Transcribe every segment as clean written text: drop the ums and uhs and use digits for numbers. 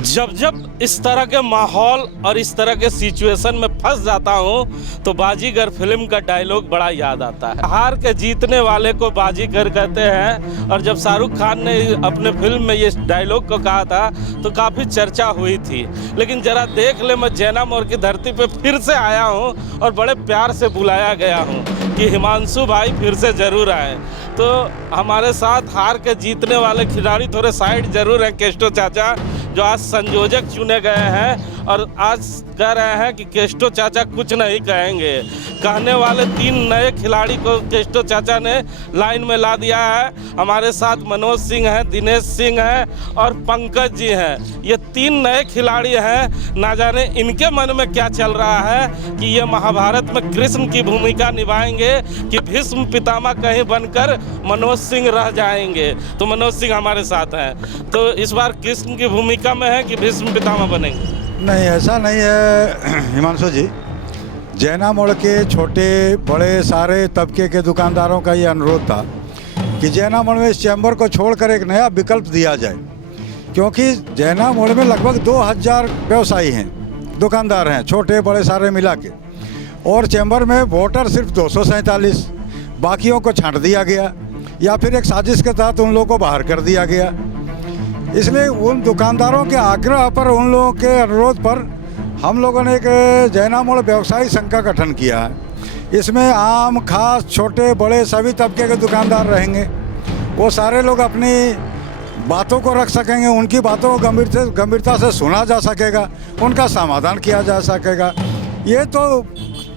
जब जब इस तरह के माहौल और इस तरह के सिचुएशन में फंस जाता हूँ तो बाजीगर फिल्म का डायलॉग बड़ा याद आता है। हार के जीतने वाले को बाजीगर कहते हैं। और जब शाहरुख खान ने अपने फिल्म में ये डायलॉग को कहा था तो काफ़ी चर्चा हुई थी। लेकिन ज़रा देख ले, मैं जैना मोड़ की धरती पे फिर से आया हूँ और बड़े प्यार से बुलाया गया हूँ कि हिमांशु भाई फिर से ज़रूर आए। तो हमारे साथ हार के जीतने वाले खिलाड़ी थोड़े साइड ज़रूर हैं, केस्टो चाचा जो आज संयोजक चुने गए हैं और आज कह रहे हैं कि केस्टो चाचा कुछ नहीं कहेंगे। कहने वाले 3 नए खिलाड़ी को केस्टो चाचा ने लाइन में ला दिया है। हमारे साथ मनोज सिंह हैं, दिनेश सिंह हैं और पंकज जी हैं। ये 3 नए खिलाड़ी हैं। ना जाने इनके मन में क्या चल रहा है कि ये महाभारत में कृष्ण की भूमिका निभाएंगे कि भीष्म पितामह कहीं बनकर मनोज सिंह रह जाएंगे। तो मनोज सिंह हमारे साथ हैं। तो इस बार कृष्ण की भूमिका में है कि भीष्म पितामह बनेंगे? नहीं, ऐसा नहीं है हिमांशु जी। जैना मोड़ के छोटे बड़े सारे तबके के दुकानदारों का ये अनुरोध था कि जैना मोड़ में इस चैम्बर को छोड़कर एक नया विकल्प दिया जाए, क्योंकि जैना मोड़ में लगभग 2000 व्यवसायी हैं, दुकानदार हैं, छोटे बड़े सारे मिला के, और चैम्बर में वोटर सिर्फ 247। बाकियों को छांट दिया गया या फिर एक साजिश के तहत उन लोगों को बाहर कर दिया गया। इसलिए उन दुकानदारों के आग्रह पर, उन लोगों के अनुरोध पर हम लोगों ने एक जैना मोड़ व्यवसायी संघ का गठन किया है। इसमें आम खास छोटे बड़े सभी तबके के दुकानदार रहेंगे। वो सारे लोग अपनी बातों को रख सकेंगे, उनकी बातों को गंभीरता से सुना जा सकेगा, उनका समाधान किया जा सकेगा। ये तो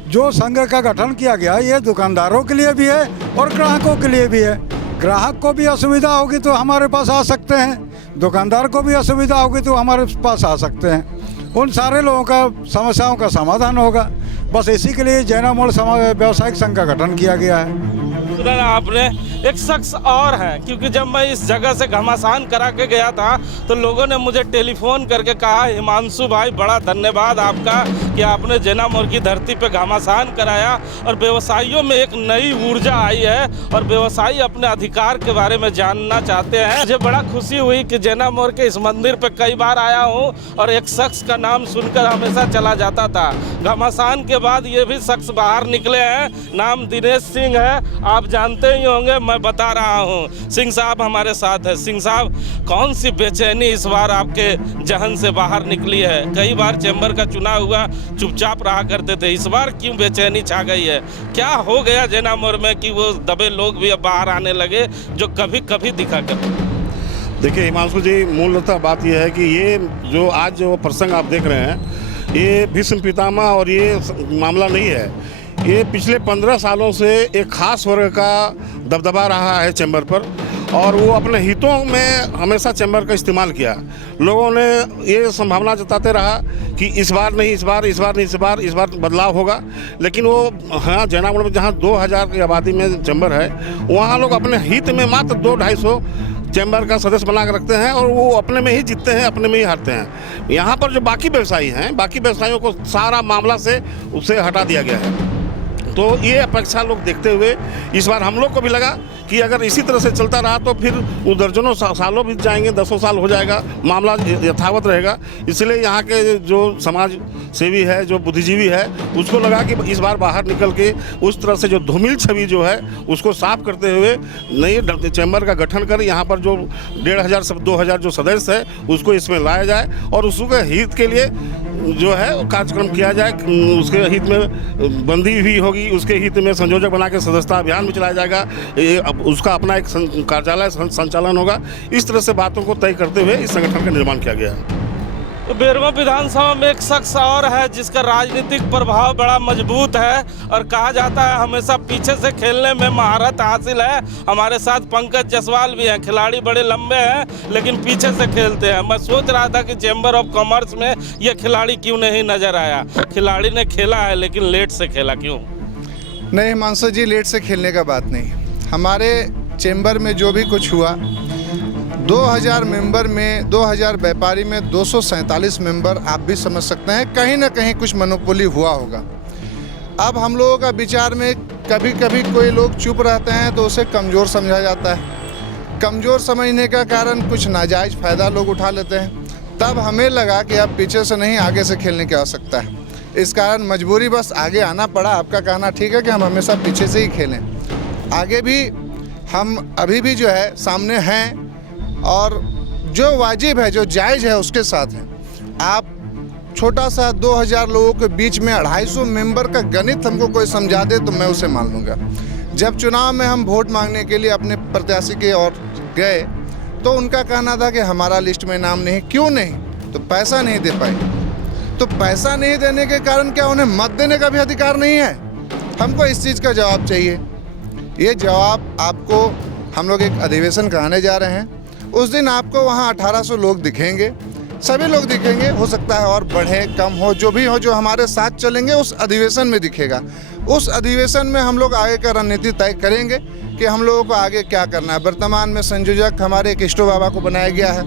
जो संघ का गठन किया गया ये दुकानदारों के लिए भी है और ग्राहकों के लिए भी है। ग्राहक को भी असुविधा होगी तो हमारे पास आ सकते हैं, दुकानदार को भी असुविधा होगी तो हमारे पास आ सकते हैं। उन सारे लोगों का समस्याओं का समाधान होगा। बस इसी के लिए जैना मोड़ व्यावसायिक संघ का गठन किया गया है। सुना ना आपने, एक शख्स और हैं, क्योंकि जब मैं इस जगह से घमासान करा के गया था तो लोगों ने मुझे टेलीफोन करके कहा, हिमांशु भाई बड़ा धन्यवाद आपका कि आपने जैना मोड़ की धरती पे घमासान कराया और व्यवसायियों में एक नई ऊर्जा आई है और व्यवसायी अपने अधिकार के बारे में जानना चाहते हैं। मुझे बड़ा खुशी हुई कि जैना मोड़ के इस मंदिर पे कई बार आया हूँ और एक शख्स का नाम सुनकर हमेशा चला जाता था। घमासान के बाद ये भी शख्स बाहर निकले हैं, नाम दिनेश सिंह है, आप जानते ही होंगे, मैं बता रहा हूँ। सिंह साहब हमारे साथ है। सिंह साहब, कौन सी बेचैनी इस बार आपके जहन से बाहर निकली है? कई बार चैम्बर का चुनाव हुआ, चुपचाप रहा करते थे, इस बार क्यों बेचैनी छा गई है? क्या हो गया जैना मोड़ में कि वो दबे लोग भी अब बाहर आने लगे जो कभी कभी दिखा करते? देखिए हिमांशु जी, मूलतः बात यह है कि ये जो आज जो प्रसंग आप देख रहे हैं ये भीष्म पितामह और ये मामला नहीं है। ये पिछले 15 सालों से एक खास वर्ग का दबदबा रहा है चैम्बर पर और वो अपने हितों में हमेशा चैम्बर का इस्तेमाल किया। लोगों ने ये संभावना जताते रहा कि इस बार नहीं, इस बार बदलाव होगा। लेकिन वो हाँ, जैना मोड़ में जहाँ 2000 की आबादी में चैम्बर है वहाँ लोग अपने हित में मात्र 200-250 चैम्बर का सदस्य बना कर रखते हैं और वो अपने में ही जीतते हैं, अपने में ही हारते हैं। यहाँ पर जो बाकी व्यवसायी हैं, बाकी व्यवसायियों को सारा मामला से उससे हटा दिया गया है। तो ये अपेक्षा लोग देखते हुए इस बार हम लोग को भी लगा कि अगर इसी तरह से चलता रहा तो फिर वो दर्जनों सालों बीत जाएंगे, 10 साल हो जाएगा, मामला यथावत रहेगा। इसलिए यहाँ के जो समाज सेवी है, जो बुद्धिजीवी है, उसको लगा कि इस बार बाहर निकल के उस तरह से जो धूमिल छवि जो है उसको साफ करते हुए नई चैम्बर का गठन कर यहाँ पर जो 1500 से 2000 जो सदस्य है उसको इसमें लाया जाए और उसके हित के लिए जो है कार्यक्रम किया जाए। उसके हित में बंदी भी होगी, उसके हित में संयोजक बना के सदस्यता अभियान भी चलाया जाएगा, उसका अपना एक कार्यालय संचालन होगा। इस तरह से बातों को तय करते हुए इस संगठन का निर्माण किया गया है। तो बेरवा विधानसभा में एक शख्स और है जिसका राजनीतिक प्रभाव बड़ा मजबूत है और कहा जाता है हमेशा पीछे से खेलने में महारत हासिल है। हमारे साथ पंकज जायसवाल भी हैं, खिलाड़ी बड़े लंबे हैं लेकिन पीछे से खेलते हैं। मैं सोच रहा था कि चैम्बर ऑफ कॉमर्स में ये खिलाड़ी क्यों नहीं नजर आया? खिलाड़ी ने खेला है लेकिन लेट से खेला, क्यों? नहीं हिमांशु जी, लेट से खेलने का बात नहीं। हमारे चैम्बर में जो भी कुछ हुआ, 2000 मेंबर में 2000 व्यापारी में 247 मेंबर, आप भी समझ सकते हैं कहीं ना कहीं कुछ मोनोपोली हुआ होगा। अब हम लोगों का विचार में कभी कभी कोई लोग चुप रहते हैं तो उसे कमज़ोर समझा जाता है। कमज़ोर समझने का कारण कुछ नाजायज़ फ़ायदा लोग उठा लेते हैं। तब हमें लगा कि अब पीछे से नहीं आगे से खेलने की आवश्यकता है। इस कारण मजबूरी बस आगे आना पड़ा। आपका कहना ठीक है कि हम हमेशा पीछे से ही खेलें। आगे भी हम अभी भी जो है सामने हैं और जो वाजिब है, जो जायज़ है उसके साथ हैं। आप छोटा सा 2000 लोगों के बीच में 250 मेंबर का गणित हमको कोई समझा दे तो मैं उसे मान लूँगा। जब चुनाव में हम वोट मांगने के लिए अपने प्रत्याशी की ओर गए तो उनका कहना था कि हमारा लिस्ट में नाम नहीं। क्यों नहीं? तो पैसा नहीं दे पाए। तो पैसा नहीं देने के कारण क्या उन्हें मत देने का भी अधिकार नहीं है? हमको इस चीज़ का जवाब चाहिए। ये जवाब आपको हम लोग एक अधिवेशन कराने जा रहे हैं। उस दिन आपको वहाँ 1800 लोग दिखेंगे, सभी लोग दिखेंगे। हो सकता है और बढ़े कम हो, जो भी हो, जो हमारे साथ चलेंगे उस अधिवेशन में दिखेगा। उस अधिवेशन में हम लोग आगे का रणनीति तय करेंगे कि हम लोगों को आगे क्या करना है। वर्तमान में संयोजक हमारे किष्टो बाबा को बनाया गया है,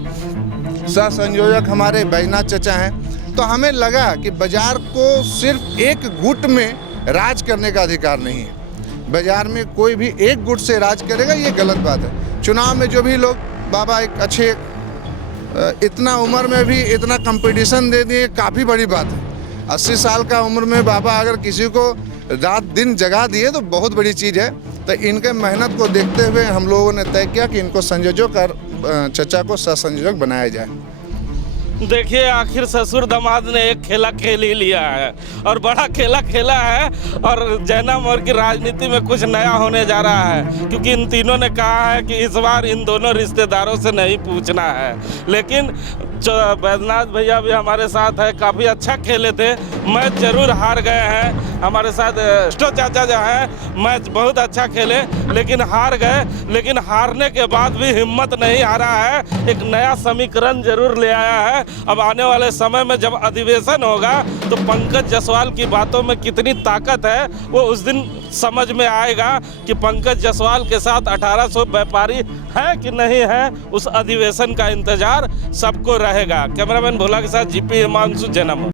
सह संयोजक हमारे बैजनाथ चचा हैं। तो हमें लगा कि बाजार को सिर्फ एक गुट में राज करने का अधिकार नहीं है। बाजार में कोई भी एक गुट से राज करेगा, ये गलत बात है। चुनाव में जो भी लोग बाबा एक अच्छे, इतना उम्र में भी इतना कंपटीशन दे दिए, काफ़ी बड़ी बात है। 80 साल का उम्र में बाबा अगर किसी को रात दिन जगा दिए तो बहुत बड़ी चीज़ है। तो इनके मेहनत को देखते हुए हम लोगों ने तय किया कि इनको संयोजक और चचा को सह संयोजक बनाया जाए। देखिए, आखिर ससुर दामाद ने एक खेला खेल ही लिया है और बड़ा खेला खेला है। और जैना मोड़ की राजनीति में कुछ नया होने जा रहा है, क्योंकि इन तीनों ने कहा है कि इस बार इन दोनों रिश्तेदारों से नहीं पूछना है। लेकिन बैजनाथ भैया भी हमारे साथ है, काफ़ी अच्छा खेले थे। मैच जरूर हार गए हैं। हमारे साथ किष्टो चाचा जो हैं, मैच बहुत अच्छा खेले लेकिन हार गए। लेकिन हारने के बाद भी हिम्मत नहीं हारा है, एक नया समीकरण जरूर ले आया है। अब आने वाले समय में जब अधिवेशन होगा तो पंकज जायसवाल की बातों में कितनी ताकत है वो उस दिन समझ में आएगा कि पंकज जायसवाल के साथ 1800 व्यापारी हैं कि नहीं है। उस अधिवेशन का इंतजार सबको रहेगा। कैमरामैन भोला के साथ जीपी हिमांशु, जैना मोड़।